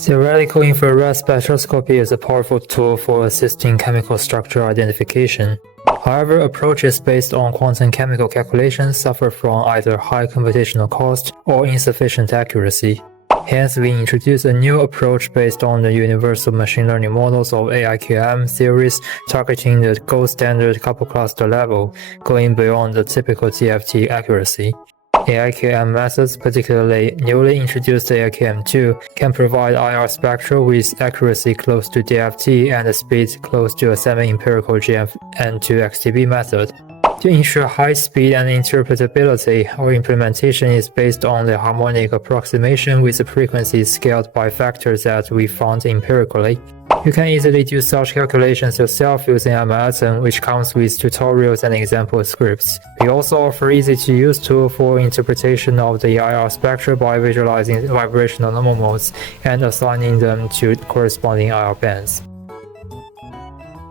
Theoretical infrared spectroscopy is a powerful tool for assisting chemical structure identification. However, approaches based on quantum chemical calculations suffer from either high computational cost or insufficient accuracy. Hence, we introduce a new approach based on the universal machine learning models of AIQM theories targeting the gold standard couple cluster level, going beyond the typical DFT accuracy. AIQM methods, particularly newly introduced AIQM2, can provide IR spectra with accuracy close to DFT and speed close to a semi-empirical GFN2XTB method. To ensure high speed and interpretability, our implementation is based on the harmonic approximation with the frequencies scaled by factors that we found empirically. You can easily do such calculations yourself using MLatin, which comes with tutorials and example scripts. We also offer easy-to-use tool for interpretation of the IR spectra by visualizing vibrational normal modes and assigning them to corresponding IR bands.